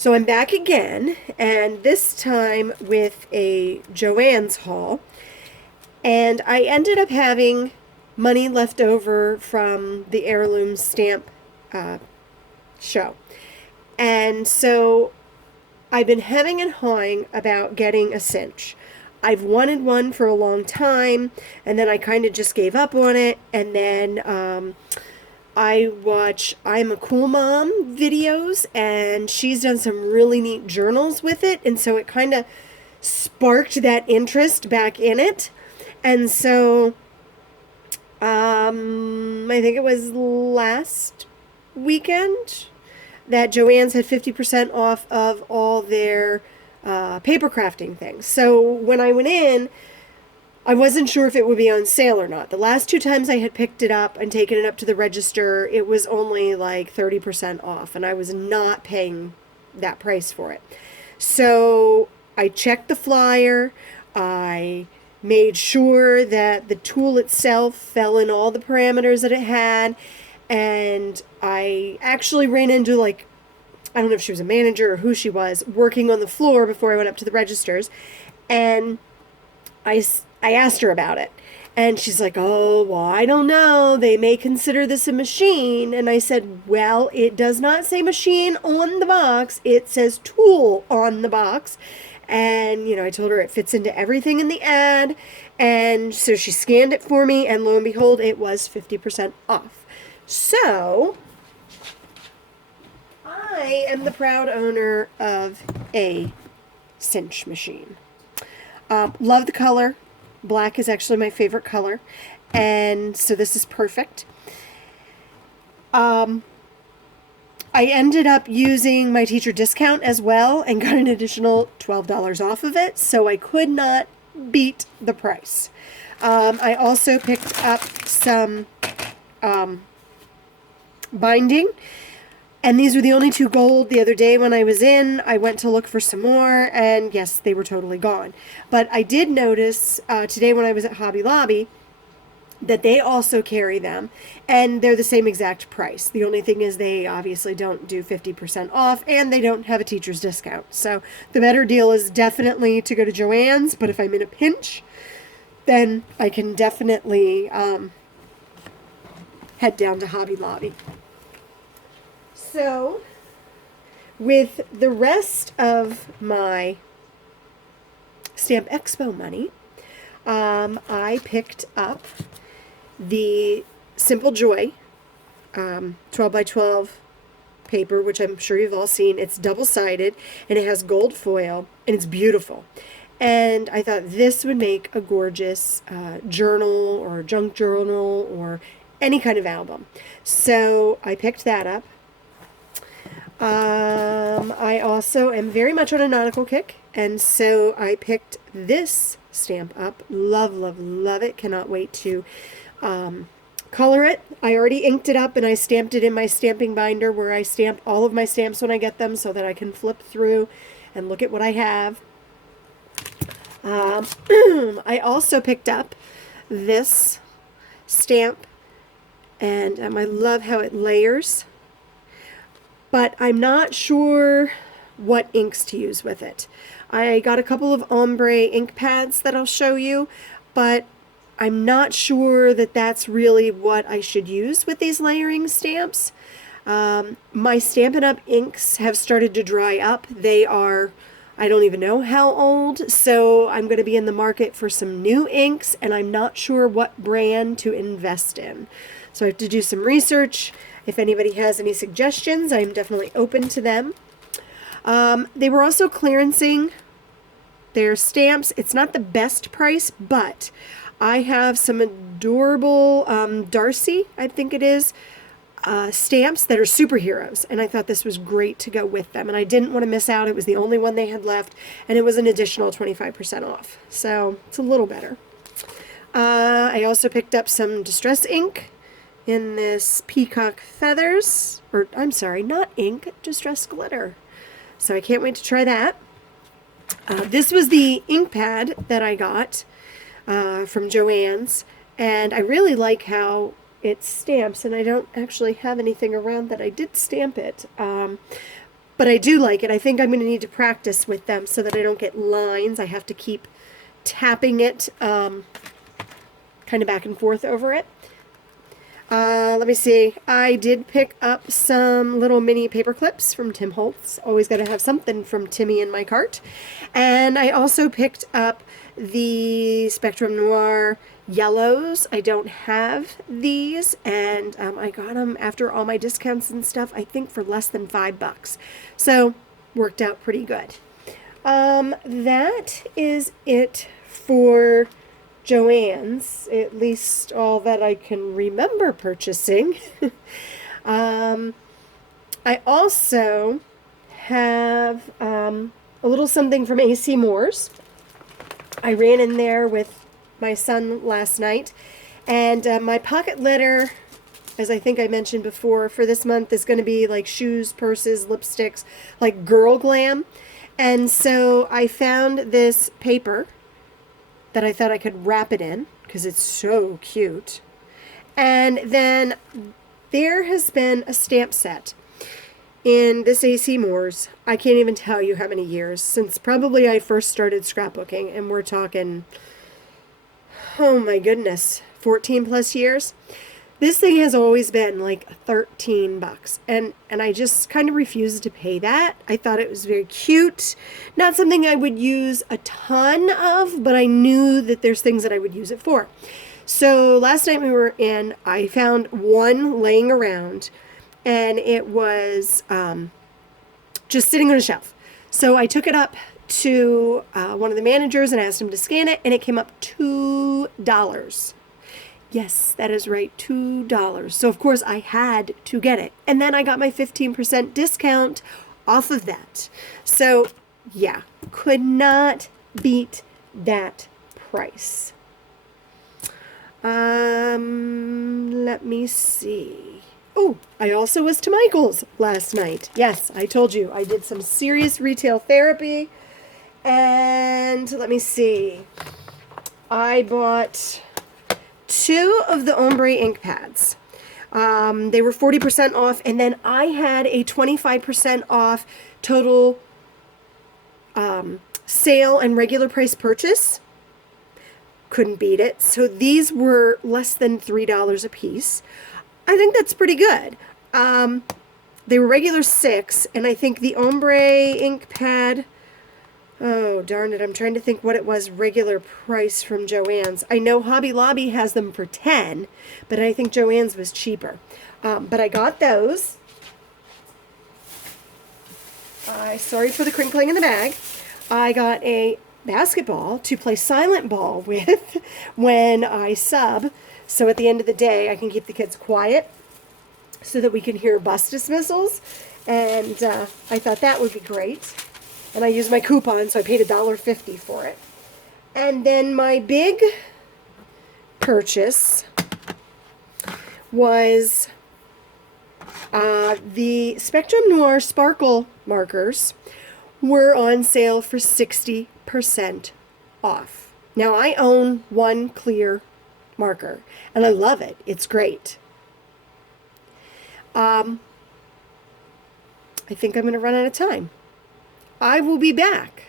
So I'm back again, and this time with a Joanns haul. And I ended up having money left over from the heirloom stamp uh, show. And so I've been hemming and hawing about getting a cinch. I've wanted one for a long time, and then I kind of just gave up on it. And then I watch I'm a Cool Mom videos, and she's done some really neat journals with it. And so it kind of sparked that interest back in it. And so I think it was last weekend that Joann's had 50% off of all their paper crafting things. So when I went in, I wasn't sure if it would be on sale or not. The last two times I had picked it up and taken it up to the register, it was only like 30% off, and I was not paying that price for it. So I checked the flyer. I made sure that the tool itself fell in all the parameters that it had, and I actually ran into, like, I don't know if she was a manager or who she was, working on the floor before I went up to the registers, and I asked her about it. And she's like, oh, well, I don't know. They may consider this a machine. And I said, well, it does not say machine on the box. It says tool on the box. And, I told her it fits into everything in the ad. And so she scanned it for me, and lo and behold, it was 50% off. So I am the proud owner of a cinch machine. Love the color. Black is actually my favorite color, and so this is perfect. I ended up using my teacher discount as well and got an additional $12 off of it, so I could not beat the price. I also picked up some binding. And these were the only two gold. The other day when I was in, I went to look for some more, and yes, they were totally gone. But I did notice today when I was at Hobby Lobby that they also carry them, and they're the same exact price. The only thing is they obviously don't do 50% off, and they don't have a teacher's discount. So the better deal is definitely to go to Joann's, but if I'm in a pinch, then I can definitely head down to Hobby Lobby. So, with the rest of my Stamp Expo money, I picked up the Simple Joy 12 by 12 paper, which I'm sure you've all seen. It's double-sided, and it has gold foil, and it's beautiful. And I thought this would make a gorgeous journal or junk journal or any kind of album. So I picked that up. I also am very much on a nautical kick, and so I picked this stamp up. Love, love, love it. Cannot wait to color it. I already inked it up, and I stamped it in my stamping binder where I stamp all of my stamps when I get them so that I can flip through and look at what I have. I also picked up this stamp, and I love how it layers. But I'm not sure what inks to use with it. I got a couple of ombre ink pads that I'll show you, but I'm not sure that that's really what I should use with these layering stamps. My Stampin' Up! Inks have started to dry up. They are, I don't even know how old, so I'm going to be in the market for some new inks, and I'm not sure what brand to invest in. So I have to do some research. If anybody has any suggestions, I'm definitely open to them. They were also clearancing their stamps. It's not the best price, but I have some adorable Darcy, I think it is, stamps that are superheroes, and I thought this was great to go with them, and I didn't want to miss out. It was the only one they had left, and it was an additional 25% off, so it's a little better. I also picked up some distress ink in this peacock feathers, or I'm sorry, not ink, distress glitter. So I can't wait to try that. This was the ink pad that I got from Joann's, and I really like how it stamps, and I don't actually have anything around that I did stamp it. but I do like it. I think I'm going to need to practice with them so that I don't get lines. I have to keep tapping it kind of back and forth over it. Let me see. I did pick up some little mini paper clips from Tim Holtz. Always got to have something from Timmy in my cart. And I also picked up the Spectrum Noir yellows. I don't have these, and I got them after all my discounts and stuff, I think for less than $5. So, worked out pretty good. That is it for Joanns, at least all that I can remember purchasing. I also have a little something from Seymours. I ran in there with my son last night, and my pocket letter, as I think I mentioned before, for this month is going to be like shoes, purses, lipsticks, like girl glam. And so I found this paper that I thought I could wrap it in because it's so cute. And then there has been a stamp set in this Seymours. I can't even tell you how many years, since probably I first started scrapbooking, and we're talking, oh my goodness, 14 plus years. This thing has always been like $13, and I just kind of refused to pay that. I thought it was very cute. Not something I would use a ton of, but I knew that there's things that I would use it for. So last night we were in, I found one laying around, and it was just sitting on a shelf. So I took it up to one of the managers and asked him to scan it, and it came up $2. Yes, that is right, $2. So, of course, I had to get it. And then I got my 15% discount off of that. So, yeah, could not beat that price. Let me see. Oh, I also was to Michael's last night. Yes, I told you, I did some serious retail therapy. And let me see. I bought 2 of the ombre ink pads. They were 40% off, and then I had a 25% off total sale and regular price purchase. Couldn't beat it. So these were less than $3 a piece. I think that's pretty good. They were regular $6, and I think the ombre ink pad, oh, darn it, I'm trying to think what it was regular price from Joanns. I know Hobby Lobby has them for $10, but I think Joanns was cheaper. But I got those. Sorry for the crinkling in the bag. I got a basketball to play silent ball with when I sub. So at the end of the day, I can keep the kids quiet so that we can hear bus dismissals. And I thought that would be great. And I used my coupon, so I paid $1.50 for it. And then my big purchase was the Spectrum Noir Sparkle markers were on sale for 60% off. Now, I own one clear marker, and I love it. It's great. I think I'm going to run out of time. I will be back